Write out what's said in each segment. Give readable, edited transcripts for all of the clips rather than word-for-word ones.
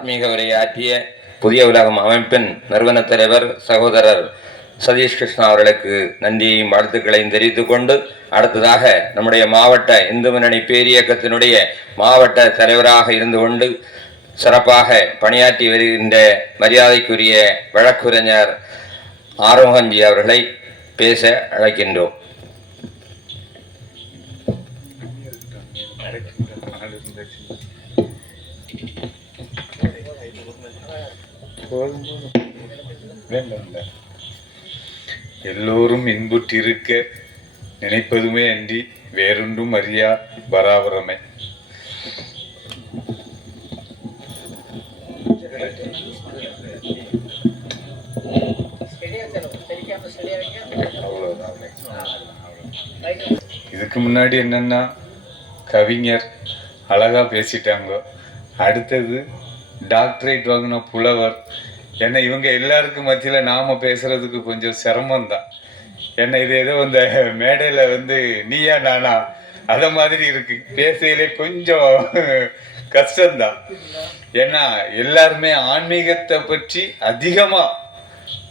ஆன்மீக உரையாற்றிய புதிய உலகம் அமைப்பின் நிறுவன தலைவர் சகோதரர் சதீஷ் கிருஷ்ணா அவர்களுக்கு நன்றியையும் வாழ்த்துக்களையும் தெரிவித்துக் கொண்டு, அடுத்ததாக நம்முடைய மாவட்ட இந்து முன்னணி பேரியக்கத்தினுடைய மாவட்ட தலைவராக இருந்து கொண்டு சிறப்பாக பணியாற்றி வருகின்ற மரியாதைக்குரிய வழக்குரைஞர் ஆரோகஞ்சி அவர்களை பேச அழைக்கின்றோம். எல்லோரும் இன்புற்றிருக்க நினைப்பதுமே அன்றி வேறொன்றும் அறியா பராபரமே. இதுக்கு முன்னாடி என்னன்னா கவிஞர் அழகா பேசிட்டாங்க. அடுத்தது டாக்டரேட் வாங்கின புலவர். ஏன்னா இவங்க எல்லாருக்கும் மத்தியில் நாம பேசுறதுக்கு கொஞ்சம் சிரமம்தான். ஏன்னா இது ஏதோ இந்த மேடையில் நீயா நானா அத மாதிரி இருக்கு, பேசையிலே கொஞ்சம் கஷ்டம்தான். ஏன்னா எல்லாருமே ஆன்மீகத்தை பற்றி அதிகமா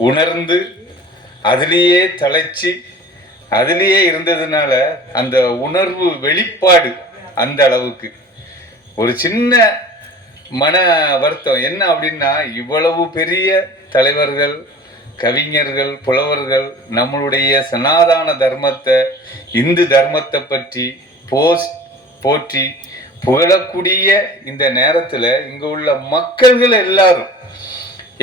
உணர்ந்து அதுலேயே தலைச்சி அதுலேயே இருந்ததுனால அந்த உணர்வு வெளிப்பாடு அந்த அளவுக்கு ஒரு சின்ன மன வருத்தம் என்ன அப்படின்னா, இவ்வளவு பெரிய தலைவர்கள், கவிஞர்கள், புலவர்கள் நம்மளுடைய சனாதன தர்மத்தை, இந்து தர்மத்தை பற்றி போற்றி புகழக்கூடிய இந்த நேரத்தில் இங்க உள்ள மக்கள்கள் எல்லாரும்,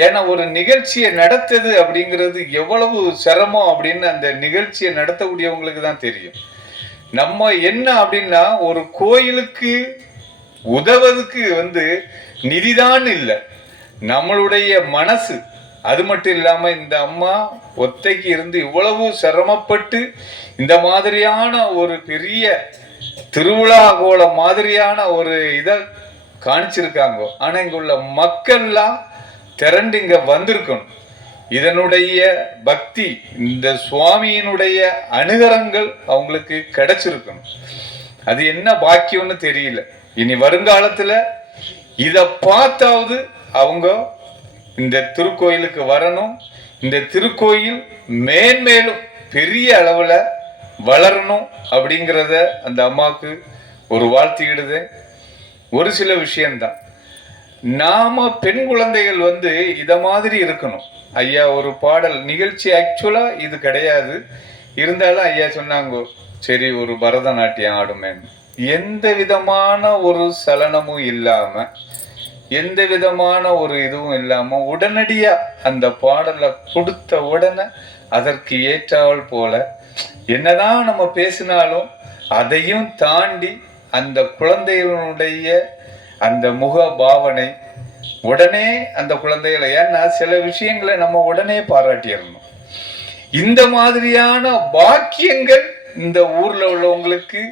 ஏன்னா ஒரு நிகழ்ச்சியை நடத்துது அப்படிங்கிறது எவ்வளவு சிரமம் அப்படின்னு அந்த நிகழ்ச்சியை நடத்தக்கூடியவங்களுக்கு தான் தெரியும். நம்ம என்ன அப்படின்னா ஒரு கோயிலுக்கு உதவுறதுக்கு நிதிதான் இல்லை, நம்மளுடைய மனசு. அது மட்டும் இல்லாம இந்த அம்மா ஒத்தைக்கு இருந்து இவ்வளவு சிரமப்பட்டு இந்த மாதிரியான ஒரு பெரிய திருவிழா கோல மாதிரியான ஒரு இதை காணிச்சிருக்காங்க. ஆனா இங்க உள்ள மக்கள்லாம் திரண்டு இங்க வந்திருக்கணும். இதனுடைய பக்தி, இந்த சுவாமியினுடைய அனுகரங்கள் அவங்களுக்கு கிடைச்சிருக்கணும். அது என்ன பாக்கியம்னு தெரியல. இனி வருங்காலத்துல இத பார்த்தாவது அவங்க இந்த திருக்கோயிலுக்கு வரணும். இந்த திருக்கோயில் மேன்மேலும் பெரிய அளவுல வளரணும் அப்படிங்கிறத அந்த அம்மாவுக்கு ஒரு வாழ்த்திக்கிடுது. ஒரு சில விஷயம்தான், நாம பெண் குழந்தைகள் இத மாதிரி இருக்கணும். ஐயா ஒரு பாடல் நிகழ்ச்சி ஆக்சுவலா இது கிடையாது, இருந்தாலும் ஐயா சொன்னாங்க சரி ஒரு பரதநாட்டியம் ஆடுமேன்னு. எந்த விதமான ஒரு சலனமும் இல்லாம, எந்த விதமான ஒரு இதுவும் இல்லாம உடனடியா அந்த பாடலை கொடுத்த உடனே அதற்கு ஏற்றால் போல என்னதான் நம்ம பேசினாலும் அதையும் தாண்டி அந்த குழந்தைகளுடைய அந்த முக பாவனை உடனே அந்த குழந்தைகளை, ஏன்னா சில விஷயங்களை நம்ம உடனே பாராட்டிடணும். இந்த மாதிரியான பாக்கியங்கள் இந்த ஊர்ல உள்ளவங்களுக்கு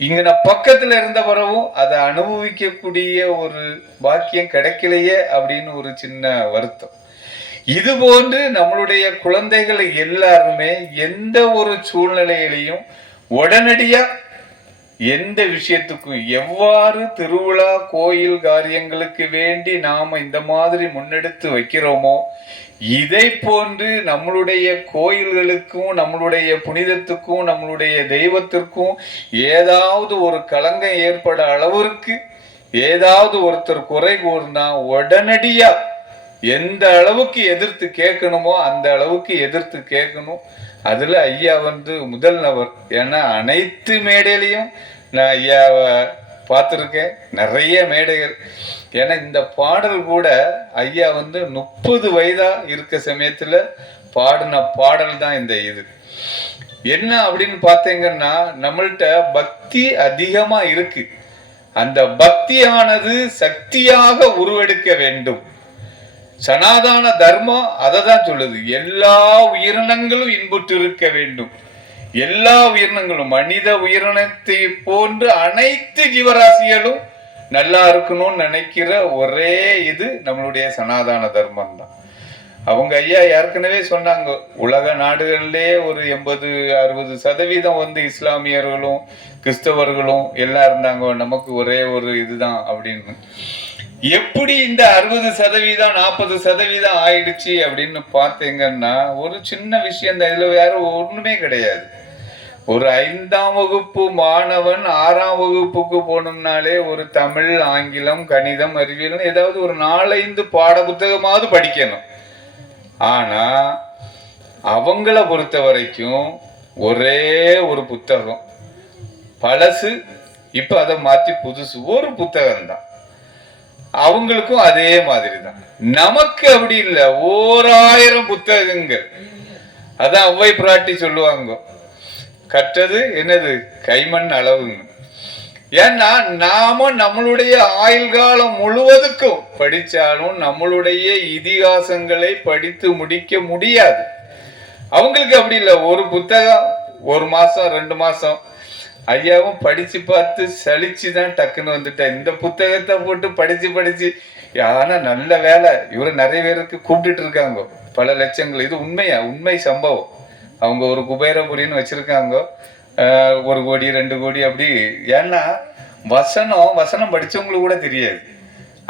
இங்க பக்கத்துல இருந்த பிறகும் அதை அனுபவிக்கக்கூடிய ஒரு பாக்கியம் கிடைக்கலையே அப்படின்னு ஒரு சின்ன வருத்தம். இது போன்று நம்மளுடைய குழந்தைகள் எல்லாருமே எந்த ஒரு சூழ்நிலையிலையும் உடனடியா எந்த விஷயத்துக்கும் எவ்வாறு திருவிழா கோயில் காரியங்களுக்கு வேண்டி நாம இந்த மாதிரி முன்னெடுத்து வைக்கிறோமோ, இதை போன்று நம்மளுடைய கோயில்களுக்கும் நம்மளுடைய புனிதத்துக்கும் நம்மளுடைய தெய்வத்திற்கும் ஏதாவது ஒரு களங்கம் ஏற்பட அளவிற்கு ஏதாவது ஒருத்தர் குறை கூறினா உடனடியா எந்த அளவுக்கு எதிர்த்து கேட்கணுமோ அந்த அளவுக்கு எதிர்த்து கேட்கணும். அதுல ஐயா முதல் நபர். ஏன்னா அனைத்து மேடையிலையும் நான் ஐயாவை பார்த்துருக்கேன், நிறைய மேடைகள். ஏன்னா இந்த பாடல் கூட ஐயா 30 வயதா இருக்க சமயத்துல பாடின பாடல் தான் இந்த இது. என்ன அப்படின்னு பார்த்தீங்கன்னா, நம்மள்கிட்ட பக்தி அதிகமா இருக்கு. அந்த பக்தியானது சக்தியாக உருவெடுக்க வேண்டும். சனாதன தர்மம் அதை தான் சொல்லுது, எல்லா உயிரினங்களும் இன்புற்று இருக்க வேண்டும். எல்லா உயிரினங்களும் மனித உயிரினத்தை போன்று அனைத்து ஜீவராசிகளும் நல்லா இருக்கணும்னு நினைக்கிற ஒரே இது நம்மளுடைய சனாதன தர்மம் தான். அவங்க ஐயா ஏற்கனவே சொன்னாங்க, உலக நாடுகளிலே ஒரு 80-60% இஸ்லாமியர்களும் கிறிஸ்தவர்களும் எல்லாம் இருந்தாங்க, நமக்கு ஒரே ஒரு இதுதான் அப்படின்னு. எப்படி இந்த 60% 40% ஆயிடுச்சு அப்படின்னு பார்த்தீங்கன்னா ஒரு சின்ன விஷயம் தான். இதுல வேற ஒண்ணுமே கிடையாது. ஒரு 5ஆம் வகுப்பு மாணவன் 6ஆம் வகுப்புக்கு போனோம்னாலே ஒரு தமிழ், ஆங்கிலம், கணிதம், அறிவியல் ஏதாவது ஒரு 4-5 பாட புத்தகமாவது படிக்கணும். ஆனா அவங்கள பொறுத்த வரைக்கும் ஒரே ஒரு புத்தகம், பழசு இப்ப அதை மாத்தி புதுசு ஒரு புத்தகம் தான். அவங்களுக்கும் அதே மாதிரி தான். நமக்கு அப்படி இல்லை, 1000 புத்தகங்கள். அதான் ஒவ்வை பிராட்டி சொல்லுவாங்க, கற்றது என்னது கைமண் அளவுங்க. ஏன்னா நாம நம்மளுடைய ஆயுள் காலம் முழுவதுக்கும் படிச்சாலும் நம்மளுடைய இதிகாசங்களை படித்து முடிக்க முடியாது. அவங்களுக்கு அப்படி இல்லை, ஒரு புத்தகம் 1 மாசம் 2 மாசம். ஐயாவும் படிச்சு பார்த்து சலிச்சுதான் டக்குன்னு வந்துட்டேன். இந்த புத்தகத்தை போட்டு படிச்சு ஆனா நல்ல வேலை, இவரை நிறைய பேருக்கு கூப்பிட்டுட்டு இருக்காங்க, பல லட்சங்கள். இது உண்மை சம்பவம். அவங்க ஒரு குபேரபுரின்னு வச்சிருக்காங்க, 1 கோடி 2 கோடி அப்படி. ஏன்னா வசனம் படிச்சவங்களுக்கு கூட தெரியாது.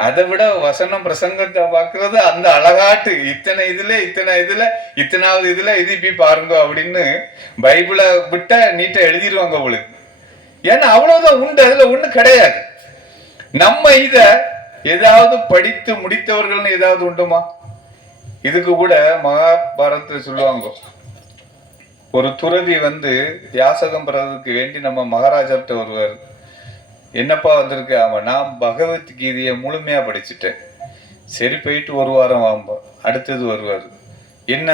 அதை விட வசனம் பிரசங்கத்தை பார்க்கறது அந்த அழகாட்டு, இத்தனை இதுல இத்தனாவது இதுல இது இப்படி பாருங்க அப்படின்னு பைபிளை விட்டா நீட்டா எழுதிடுவாங்க அவளுக்கு. ஏன்னா அவ்வளவுதான் உண்டு, அதுல ஒண்ணு கிடையாது. நம்ம இத ஏதாவது படித்து முடித்தவர்கள்னு ஏதாவது உண்டுமா? இதுக்கு கூட மகாபாரதத்துல சொல்லுவாங்க, ஒரு துறவி யாசகம் பெறதுக்கு வேண்டி நம்ம மகாராஜாட்ட வருவார். என்னப்பா வந்திருக்கு? அவன் நான் பகவத்கீதையை முழுமையா படிச்சுட்டேன். சரி, போயிட்டு 1 வாரம் வாங்க. அடுத்தது வருவார், என்ன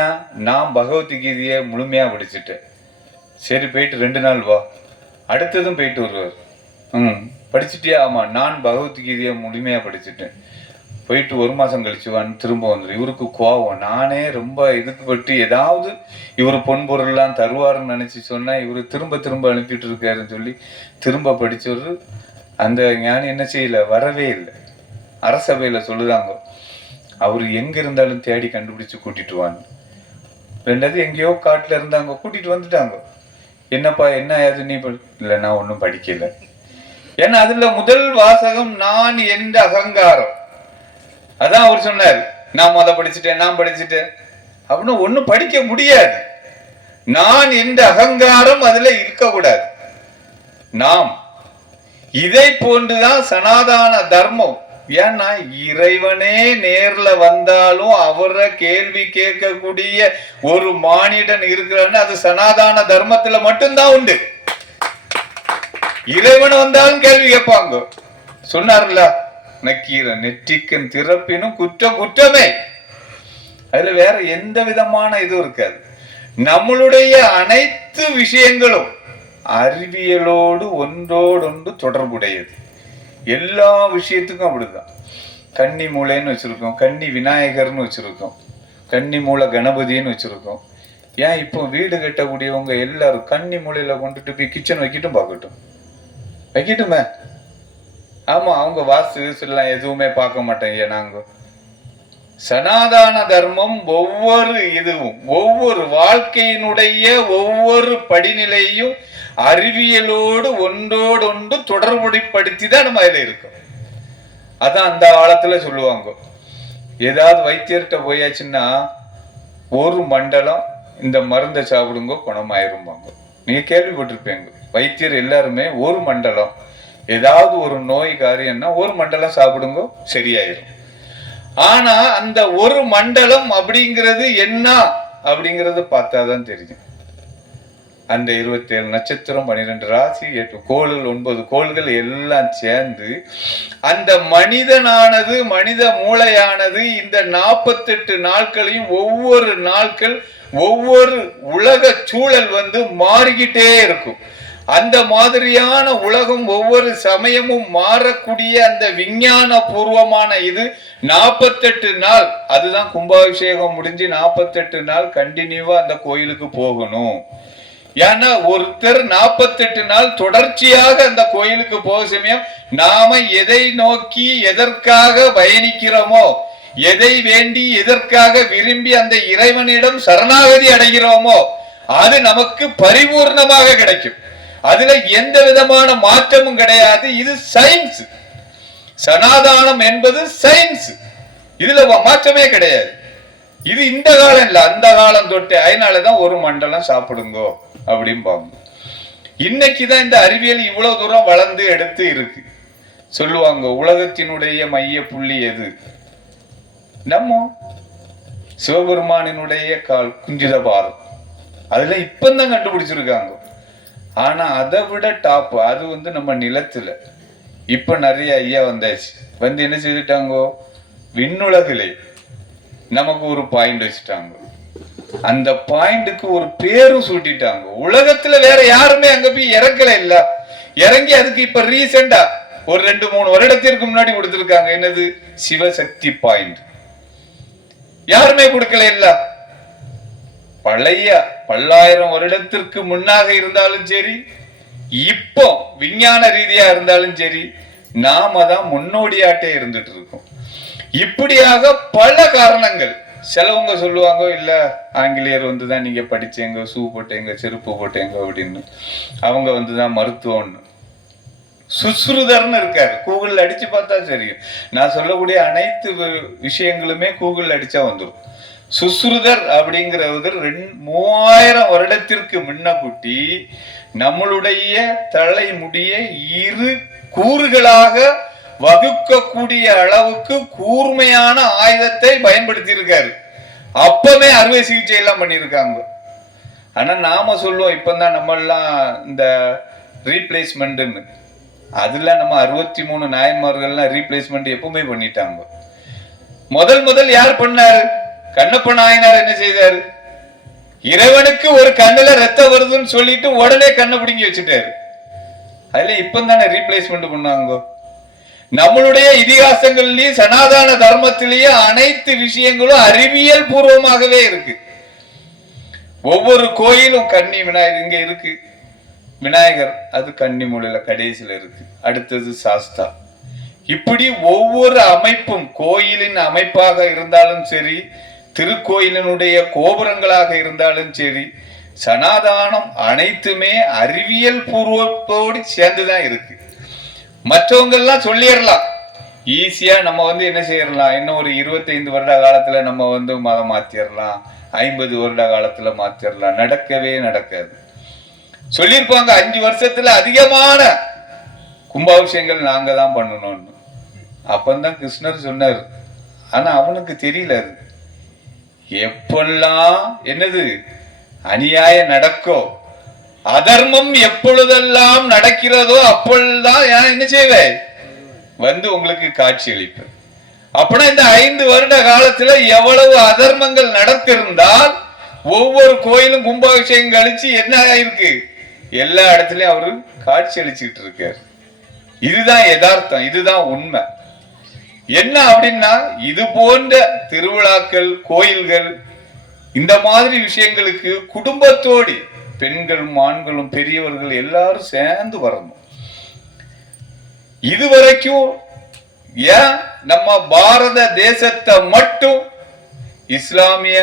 நான் பகவத்கீதையை முழுமையா படிச்சுட்டேன். சரி, போயிட்டு 2 நாள் வா. அடுத்ததும் போயிட்டு வருவார், படிச்சுட்டியா? ஆமா, நான் பகவத்கீதையை முழுமையா படிச்சுட்டேன். போயிட்டு 1 மாசம் கழிச்சு வான்னு திரும்ப வந்துடும். இவருக்கு கோவம், நானே ரொம்ப இதுக்கு பற்றி ஏதாவது இவர் பொன்பொருள்லாம் தருவாருன்னு நினைச்சு சொன்னா இவரு திரும்ப அனுப்பிட்டு இருக்காருன்னு சொல்லி திரும்ப படிச்சவரு அந்த ஞானி என்ன செய்யல, வரவே இல்லை. அரசபையில சொல்லுதாங்க, அவரு எங்க இருந்தாலும் தேடி கண்டுபிடிச்சு கூட்டிட்டு வாங்க. 2வது எங்கேயோ காட்டுல இருந்தாங்க, கூட்டிட்டு வந்துட்டாங்க. என்னப்பா என்ன ஆயாது நீ இல்ல, நான் ஒன்னும் படிக்கல. ஏன்னா அதுல முதல் வாசகம் நான் என்ற அகங்காரம். அதான் அவர் சொன்னார், நான் நான் படிச்சுட்டேன் அப்படின்னு ஒன்னும் படிக்க முடியாது. நான் என்ற அகங்காரம் அதுல இருக்கக்கூடாது. நாம் இதை போன்றுதான் சனாதன தர்மம். ஏன்னா இறைவனே நேர்ல வந்தாலும் அவரை கேள்வி கேட்கக்கூடிய ஒரு மானிடன் இருக்கிறான்னு அது சனாதன தர்மத்துல மட்டும்தான் உண்டு. இறைவன் வந்தாலும் கேள்வி கேட்பாங்க. சொன்னார்ல, நக்கீர நெற்றிக்கன் திறப்பினும் குற்றமே. அதுல வேற எந்த விதமான இதுவும் இருக்காது. நம்மளுடைய அனைத்து விஷயங்களும் அறிவியலோடு ஒன்றோடொன்று தொடர்புடையது. எல்லா விஷயத்துக்கும் அப்படிதான். கன்னி மூளைன்னு வச்சிருக்கோம், கன்னி விநாயகர்னு வச்சிருக்கோம், கன்னி மூளை கணபதினு வச்சிருக்கோம். ஏன் இப்போ வீடு கட்டக்கூடியவங்க எல்லாரும் கன்னி மூலையில கொண்டுட்டு போய் கிச்சன் வைக்கட்டுமே. ஆமா, அவங்க வாஸ்து எல்லாம் எதுவுமே பார்க்க மாட்டேங்க. நாங்க சனாதன தர்மம் ஒவ்வொரு இதுவும் ஒவ்வொரு வாழ்க்கையினுடைய ஒவ்வொரு படிநிலையும் அறிவியலோடு ஒன்றோடொன்று தொடர்புபடுத்தி தான் நம்ம அதுல இருக்கோம். அதான் அந்த காலத்துல சொல்லுவாங்க, ஏதாவது வைத்தியர்கிட்ட போயாச்சுன்னா 1 மண்டலம் இந்த மருந்தை சாப்பிடுங்க குணமாயிருப்பாங்க. நீங்க கேள்விப்பட்டிருப்பீங்க, வைத்தியர் எல்லாருமே 1 மண்டலம் ஏதாவது ஒரு நோய் காரியம்னா 1 மண்டலம் சாப்பிடுங்க சரியாயிரும். ஆனா அந்த 1 மண்டலம் அப்படிங்கிறது என்ன அப்படிங்கறது பார்த்தாதான் தெரியும். அந்த 27 நட்சத்திரம், 12 ராசி, 8 கோள்கள், 9 கோள்கள் எல்லாம் சேர்ந்து அந்த மனிதனானது, மனித மூளையானது இந்த 48 நாட்களையும் ஒவ்வொரு நாட்கள் ஒவ்வொரு உலக சூழல் மாறிக்கிட்டே இருக்கும். அந்த மாதிரியான உலகம் ஒவ்வொரு சமயமும் மாறக்கூடிய அந்த விஞ்ஞான பூர்வமான இது 48 நாள். அதுதான் கும்பாபிஷேகம் முடிஞ்சு 48 நாள் கண்டினியூவா அந்த கோயிலுக்கு போகணும். ஏன்னா ஒருத்தர் 48 நாள் தொடர்ச்சியாக அந்த கோயிலுக்கு போக சமயம் நாம எதை நோக்கி எதற்காக பயணிக்கிறோமோ, எதை வேண்டி எதற்காக விரும்பி அந்த இறைவனிடம் சரணாகதி அடைகிறோமோ அது நமக்கு பரிபூர்ணமாக கிடைக்கும். அதுல எந்த விதமான மாற்றமும் கிடையாது. இது சயின்ஸ். சனாதானம் என்பது சயின்ஸ், இதுல மாற்றமே கிடையாது. இது இந்த காலம் இல்ல, அந்த காலம் தொட்டு. அதனாலதான் ஒரு மண்டலம் சாப்பிடுங்கோ அப்படிம்பாங்க. இன்னைக்குதான் இந்த அறிவியல் இவ்வளவு தூரம் வளர்ந்து எடுத்து இருக்கு. சொல்லுவாங்க உலகத்தினுடைய மைய புள்ளி எது? நம்ம சிவபெருமானினுடைய கால் குஞ்சித பாதம். அதுல இப்பதான் கண்டுபிடிச்சிருக்காங்க. ஆனா அதை விட டாப் அது நம்ம நிலத்துல. இப்ப நிறைய ஐயா வந்தாச்சு, வந்து என்ன செய்துட்டாங்கோ, விண்ணுலகிலே நமக்கு ஒரு பாயிண்ட் வச்சுட்டாங்க. அந்த பாயிண்ட்டுக்கு ஒரு பேரும் சூட்டிட்டாங்க. உலகத்துல வேற யாருமே அங்க போய் இறக்கல இல்ல. இறங்கி அதுக்கு இப்ப ரீசெண்டா ஒரு 2-3 வருடத்திற்கு முன்னாடி கொடுத்திருக்காங்க. என்னது? சிவசக்தி பாயிண்ட். யாருமே கொடுக்கல இல்ல. பழைய பல்லாயிரம் வருடத்திற்கு முன்னாக இருந்தாலும் சரி, இப்போ விஞ்ஞான ரீதியா இருந்தாலும் சரி, நாம தான் முன்னோடியாட்டே இருந்துட்டு இருக்கோம். இப்படியாக பல காரணங்கள். சிலவங்க சொல்லுவாங்க இல்ல ஆங்கிலேயர் வந்துதான் நீங்க படிச்சேங்க, ஷூ போட்டேங்க, செருப்பு போட்டேங்க அப்படின்னு. அவங்க வந்துதான் மருத்துவம்னு. சுஸ்ருதர்னு இருக்காரு, கூகுள்ல அடிச்சு பார்த்தா தெரியும். நான் சொல்லக்கூடிய அனைத்து விஷயங்களுமே கூகுள்ல அடிச்சா வந்துடும். சுஸ்ருதர் அப்படிங்கிறவர் 3000 வருடத்திற்கு முன்ன குட்டி நம்மளுடைய தலைமுடிய 2 கூறுகளாக வகுக்கக்கூடிய அளவுக்கு கூர்மையான ஆயுதத்தை பயன்படுத்தி இருக்காரு. அப்பவே அறுவை சிகிச்சை எல்லாம் பண்ணியிருக்காங்க. ஆனா நாம சொல்லுவோம் இப்பதான் நம்ம எல்லாம் இந்த ரீப்ளேஸ்மெண்ட்னு. அதுல நம்ம 63 நாயன்மார்கள்லாம் ரீப்ளேஸ்மெண்ட் எப்பவுமே பண்ணிட்டாங்க. முதல் யார் பண்ணாரு? கண்ணப்ப நாயனார் என்ன செய்தாரு? இறைவனுக்கு ஒரு கண்ணுல ரத்தம் வருதுன்னு சொல்லிட்டு உடனே கண்ணை பிடுங்கி வச்சுட்டாரு. அதுல இப்பதானே ரீப்ளேஸ்மெண்ட் பண்ணாங்க. நம்மளுடைய இதிகாசங்கள்லயும் சனாதன தர்மத்திலேயே அனைத்து விஷயங்களும் அறிவியல் பூர்வமாகவே இருக்கு. ஒவ்வொரு கோயிலும் கன்னி விநாயகர் இங்க இருக்கு, விநாயகர் அது கன்னிமூலையில கடைசியில இருக்கு, அடுத்தது சாஸ்தா. இப்படி ஒவ்வொரு அமைப்பும் கோயிலின் அமைப்பாக இருந்தாலும் சரி, திருக்கோயிலினுடைய கோபுரங்களாக இருந்தாலும் சரி, சனாதானம் அனைத்துமே அறிவியல் பூர்வத்தோடு சேர்ந்துதான் இருக்கு. மற்றவங்க எல்லாம் சொல்லிடலாம் ஈஸியா. நம்ம என்ன செய்யலாம், இன்னும் ஒரு 25 வருட காலத்துல நம்ம மதம் மாத்திரலாம், 50 வருட காலத்துல மாத்திரலாம். நடக்கவே நடக்காது. சொல்லியிருப்பாங்க 5 வருஷத்துல அதிகமான கும்பாபிஷேகங்கள் நாங்க தான் பண்ணணும்னு. அப்பந்தான் கிருஷ்ணர் சொன்னார். ஆனா அவனுக்கு தெரியல அது. எப்பெல்லாம் என்னது அநியாயம் நடக்கோ, அதர்மம் எப்பொழுதெல்லாம் நடக்கிறதோ அப்பொழுதுதான் என்ன செய்வேன், உங்களுக்கு காட்சி அளிப்பேன். அப்படின்னா இந்த 5 வருட காலத்துல எவ்வளவு அதர்மங்கள் நடத்திருந்தால் ஒவ்வொரு கோயிலும் கும்பாபிஷேகம் கழிச்சு என்ன ஆயிருக்கு, எல்லா இடத்துலயும் அவரு காட்சி அளிச்சுட்டு இருக்காரு. இதுதான் யதார்த்தம், இதுதான் உண்மை. என்ன அப்படின்னா இது போன்ற திருவிழாக்கள், கோயில்கள், இந்த மாதிரி விஷயங்களுக்கு குடும்பத்தோடு பெண்களும் ஆண்களும் பெரியவர்கள் எல்லாரும் சேர்ந்து வரணும். இதுவரைக்கும் ஏன் நம்ம பாரத தேசத்தை மட்டும் இஸ்லாமிய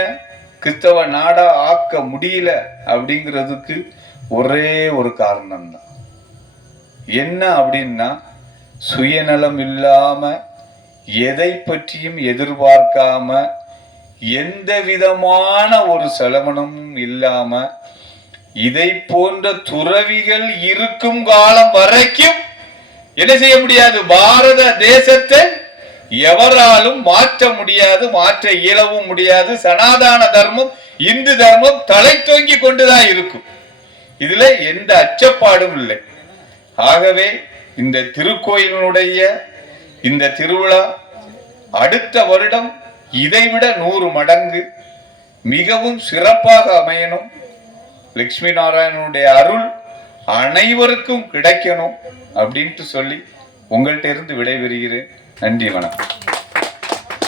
கிறிஸ்தவ நாடா ஆக்க முடியல அப்படிங்கிறதுக்கு ஒரே ஒரு காரணம் தான். என்ன அப்படின்னா, சுயநலம் இல்லாம, எதை பற்றியும் எதிர்பார்க்காம, எந்த விதமான ஒரு செலவனமும் இல்லாம, இதை போன்ற துறவிகள் இருக்கும் காலம் வரைக்கும் என்ன செய்ய முடியாது, பாரத தேசத்தை எவராலும் மாற்ற முடியாது, மாற்ற இயலவும் முடியாது. சனாதன தர்மம், இந்து தர்மம் தலை தோங்கி கொண்டுதான் இருக்கும். இதுல எந்த அச்சப்பாடும் இல்லை. ஆகவே இந்த திருக்கோயிலுடைய இந்த திருவிழா அடுத்த வருடம் இதைவிட 100 மடங்கு மிகவும் சிறப்பாக அமையணும். லட்சுமி நாராயணனுடைய அருள் அனைவருக்கும் கிடைக்கணும் அப்படின்ட்டு சொல்லி உங்கள்கிட்ட இருந்து விடைபெறுகிறேன். நன்றி, வணக்கம்.